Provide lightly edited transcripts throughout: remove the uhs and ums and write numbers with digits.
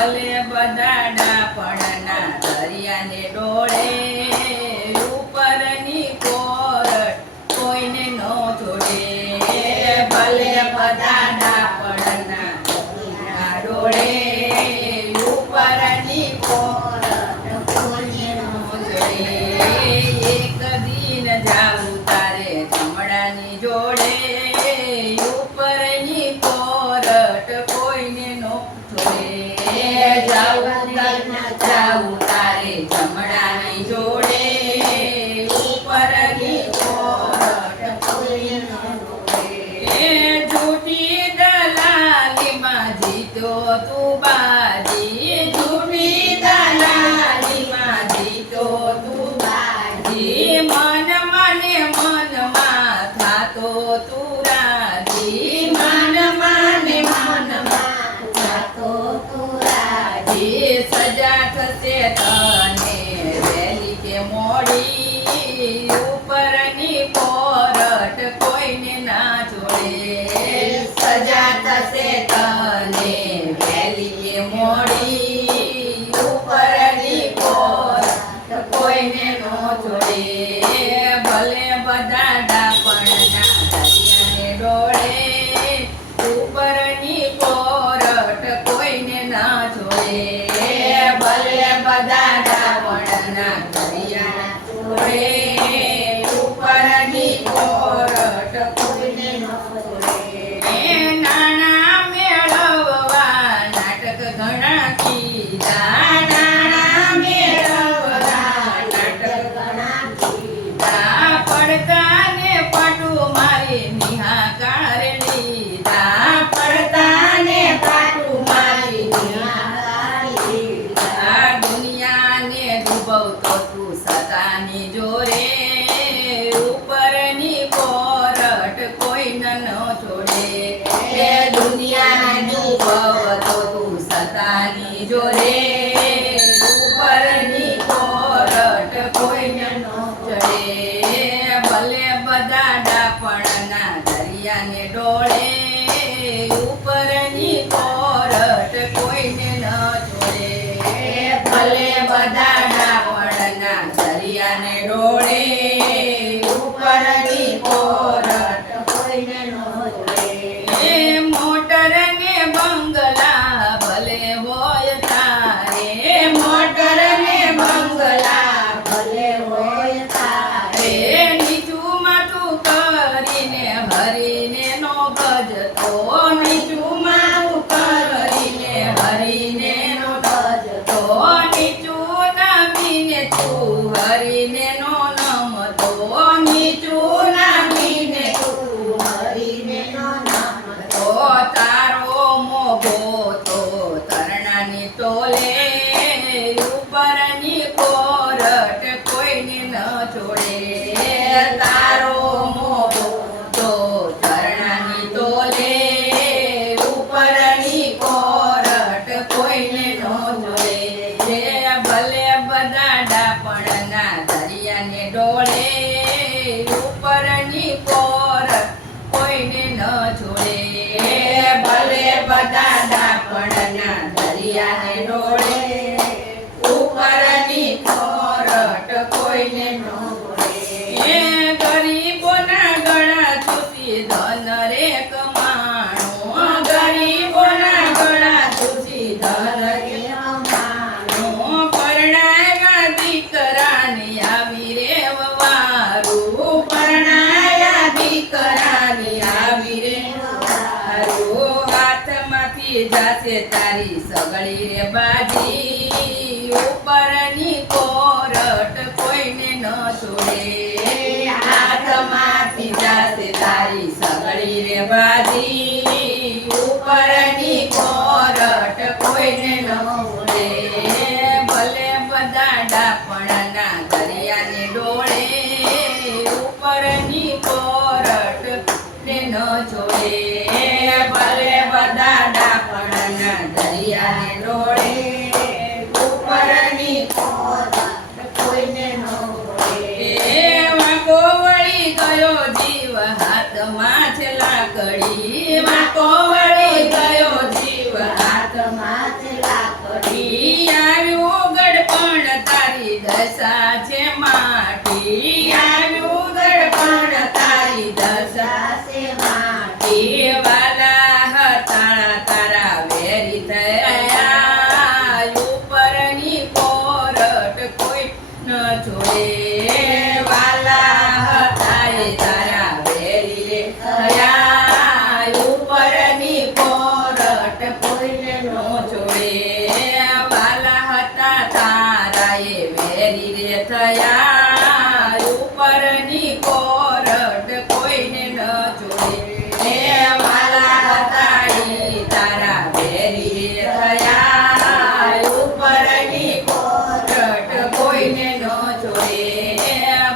ભલે બધા ડાપણના દરિયાને ડોળે ઉપરની કોરટ કોઈને ન છોડે ભલે બધા ડાપણના ડોળે ઉપરની કોરટ કોઈને ન છોડે એક દિન જાવું તારે ચમડાની જોડે ઉપરની કોરટ કોઈને ન છોડે જાવું તારે ચમડાની જોડે ઉપરની કોરટ કોઈને ન છોડે જૂઠી દલાલીમાં જીતો તું બાજી જૂઠી દલાલીમાં જીતો તું બાજી મનમાં ને મનમાં થાતો તું રાજી મનમાં ને મનમાં થાતો તું રાજી સજા થશે તને વહેલી કે મોડી ઉપરની કોરટ કોઈને ના છોડે સજા થશે તને વહેલી કે મોડી ઉપરની કોરટ કોઈને નો છોડે ભલે બધા ડાપણના દરિયાને ડોળે ઉપરની કોરટ કોઈને ના છોડે ભલે બધા ડાપણના દરિયાના ડોળે ઉપરની કોરટ કોઈને ન છોડે નાણા મેળવવા નાટક ઘણા કીધા નાણા મેળવવા નાટક ઘણા કીધા પડતા ને પાટું મારી નિહાકાર લીધા પડતા ને પાટું મારી નિહાકાર લીધા દુનિયાને ડૂબવતો તું સતાની જોરે ઉપરની કોરટ કોઈને ન છોડે એ દુનિયાને ડૂબવતો તું સતાની જોરે ઉપરની કોરટ કોઈને ન ચડે ભલે બધા ડાપણના દરિયાને ડોળે ઉપરની કોરટ કોઈને ન છોડે ભલે બધા ડાપણના દરિયાને ડોળે ઉપરની કોરટ કોઈને ન છોડે મોટર ને બંગલા ભલે હોય તારે મોટર ને બંગલા ભલે હોય તારે નીચું માથું કરીને હરીને નો ભજતો નીચું માથું કરીને હરીને નો ભજતો નીચું નામીને તું હરીને નો નમતો નીચું નામીને તું હરીને નો નમતો તારો મોભો તો તરણાની તોલે ઉપરની કોરટ કોઈને ન છોડે તારો મોભો તો તરણાની તોલે ઉપરની કોરટ કોઈને ન છોડે ભલે બધા ડાપણના દરિયાને ડોળે ઉપરની કોરટ કોઈને ન છોડે ભલે બધા ડાપણના દરિયાને ડોળે ઉપરની કોરટ કોઈને ન છોડે ગરીબોના ગળા ચૂસી ધન રે કમાણું ગરીબોના ગળા ચૂસી ધન રે કમાણું પરણાયા દીકરાની આવી રે વવારું પરણાયા દીકરાની આવી રે વવારું હાથમાંથી જાશે તારી સગળી રે બાજી ઉપરની કોરટ કોઈને ન છોડે હાથમાંથી જાશે તારી સગળી રે બાજી ઉપરની કોરટ કોઈને ન છોડે ભલે બધા ડાપણના દરિયાને ડોળે ઉપરની કોરટ ને ન છોડે ભલે બધા ડાપણના દરિયાને ડોળે ઉપરની કોરટ કોઈને ન છોડે વાંકો વળી ગયો જીવ હાથમાં છેલ્લા કડી વાંકો વળી ગયો જીવ હાથમાં છેલ્લા લાકડી આવ્યું ગડપણ તારી દશા છે માટી આવ્યું ગડપણ તારી દશા છે માટી વાલા હતા તારા વેરી થયા ઉપરની કોરટ કોઈ ન જોડે વાલા હતા એ તારા વેરી રે થયા ઉપરની કોરટ કોઈને નો જોડે વાલા હતા તારા એ વેરી રે થયા ઉપરની કોરટ કોઈને ન જોડે વાલા હતા ઈ તારા વેરી રે થયા ઉપરની કોરટ કોઈને ન જોડે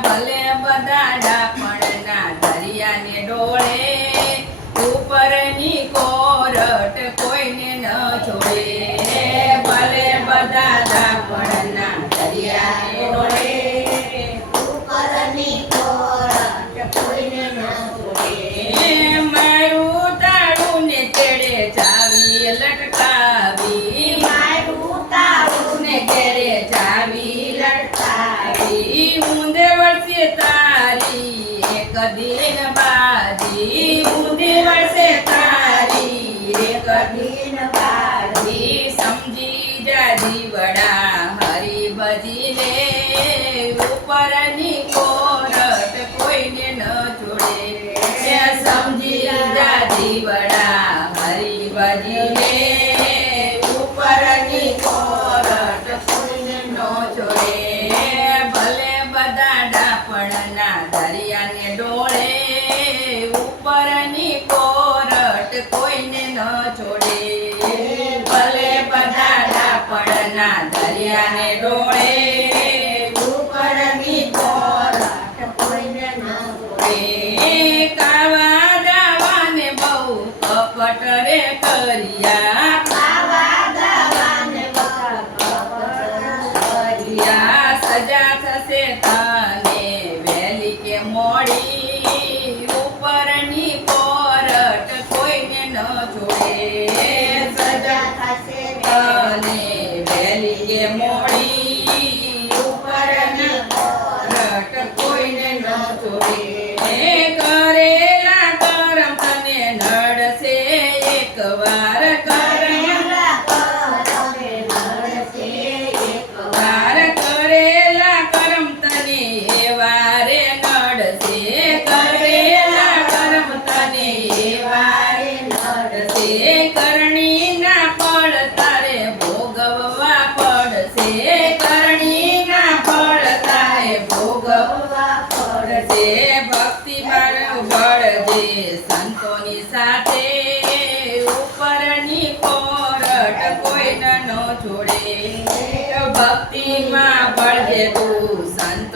ભલે બધા ડાપણના દરિયાને ડોળે ઉપરની કોરટ કોઈને ન જોડે ભલે બધા ડાપણના દરિયાને ડોળે ઉપરની કોરટ કોઈને ન જોડે મારું તાળું ને તેડે ચાવી લટકાવી મારું તાળું ને તેડે ચાવી લટકાવી ઊંધે વળશે તારી એક દિન બાજી ઊંધે વળશે તારી એક દિન બાજી સમજી જા જીવડા હરી બજી લે ઉપરની કોરટ કોઈને ન જોડે સમજી જા જીવડા હરી બજી લે ઉપરની કોરટ કોઈને ન જોડે ભલે બધા ડાપણના દરિયાને ડોળે ઉપરની કોરટ કોઈને ન જોડે ભલે બધા ડાપણના દરિયાને ડોળે ઉપરની કોરટ કોઈને ન જોડે કાવા દાવાને બહુ કપટ રે કર્યા કાવા દાવાને બહુ કપટ કર્યા સજા થશે તને વહેલી કે મોડી ઉપરની કોરટ કોઈને ન જોડે સજા થશે તને વહેલી કે મોડી ઉપરની કોરટ કોઈને ન જોડે કરેલા કરમ તને નડશે એકવાર કરેલા કરમ નડશે એકવાર કરેલા કરમ તને એવારે નડશે કરેલા કરમ તને એવારે નડશે કરણી ના ફળ તારે ભોગવવા પડશે કરણી ના ફળ તારે ભોગવવા પડશે ભક્તિ બળજે સંતોની સાથે ઉપરની કોરટ કોઈને ન છોડે ભક્તિમાં બળજે તું સંત